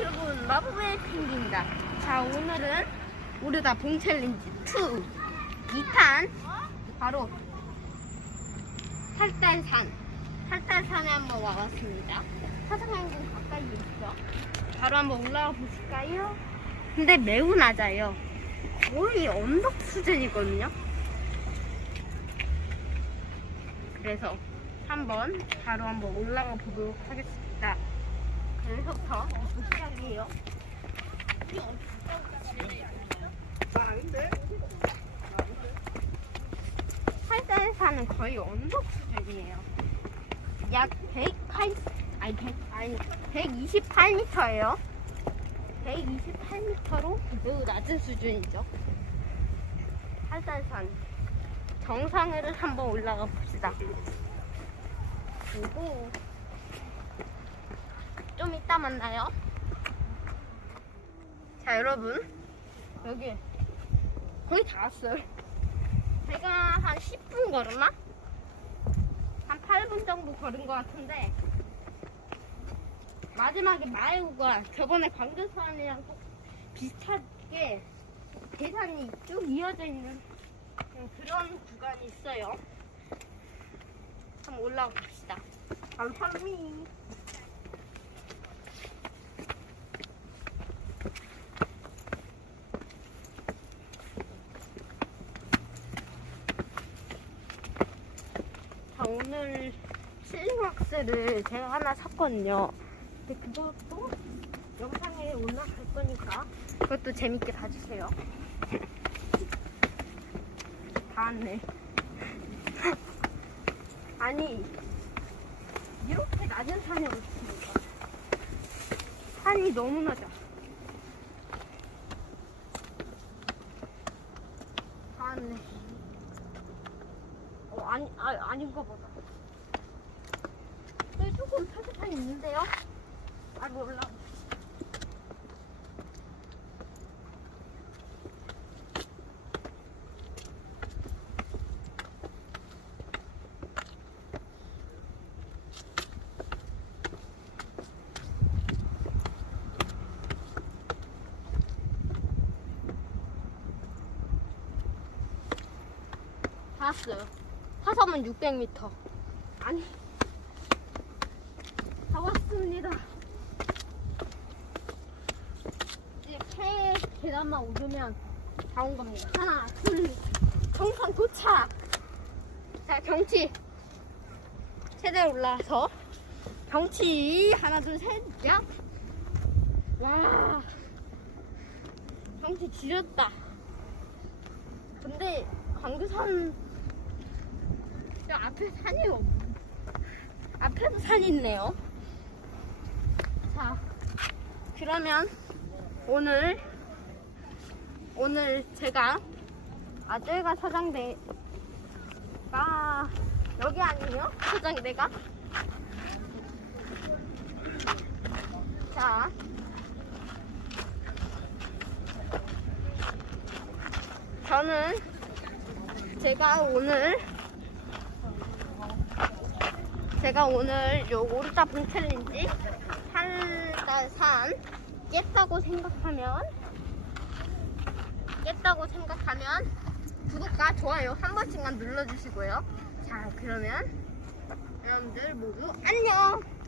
여러분 마법의 펭귄이다. 자 오늘은 우리가 봉 챌린지 2 2탄 바로 살달산 살달산에 한번 와봤습니다. 사장님 가까이 있어. 바로 한번 올라가 보실까요? 근데 매우 낮아요. 거의 언덕 수준이거든요. 그래서 한번 바로 한번 올라가 보도록 하겠습니다. 여기서부터 시작이에요. 살살산은 거의 언덕 수준이에요. 약 108, 아니 100, 아니 128m예요. 128m로 매우 낮은 수준이죠. 살살산 정상을 한번 올라가 봅시다. 그리고 좀 이따 만나요. 자, 여러분. 여기 거의 다 왔어요. 제가 한 10분 걸었나? 한 8분 정도 걸은 것 같은데 마지막에 마에우가 저번에 광주산이랑 꼭 비슷하게 대산이 쭉 이어져 있는 그런 구간이 있어요. 한번 올라가 봅시다. 팔로미. 오늘 실링왁스를 제가 하나 샀거든요. 근데 그것도 영상에 올라갈 거니까 그것도 재밌게 봐주세요. 다 왔네. 아니, 이렇게 낮은 산이 어딨습니까? 산이 너무 낮아. 다 왔네. 어, 아니, 아, 아닌가 보다. 여기 조금 표지판이 있는데요? 아, 몰라. 다 왔어요. 사섬은 600m. 아니, 다 왔습니다. 이제 새 계단만 오르면 다 온 겁니다. 하나, 둘, 정상 도착! 자, 경치. 최대로 올라와서. 경치. 하나, 둘, 셋, 야! 와. 경치 지렸다. 근데, 광주산 저 앞에 산이 없. 앞에도 산이 있네요. 자, 그러면 오늘 오늘 제가 아들과 서장대가 여기 아니에요? 서장대가? 자. 저는 제가 오늘 제가 오늘 요 오르다 본 챌린지 한달 산 깼다고 생각하면 깼다고 생각하면 구독과 좋아요 한 번씩만 눌러주시고요. 자 그러면 여러분들 모두 안녕.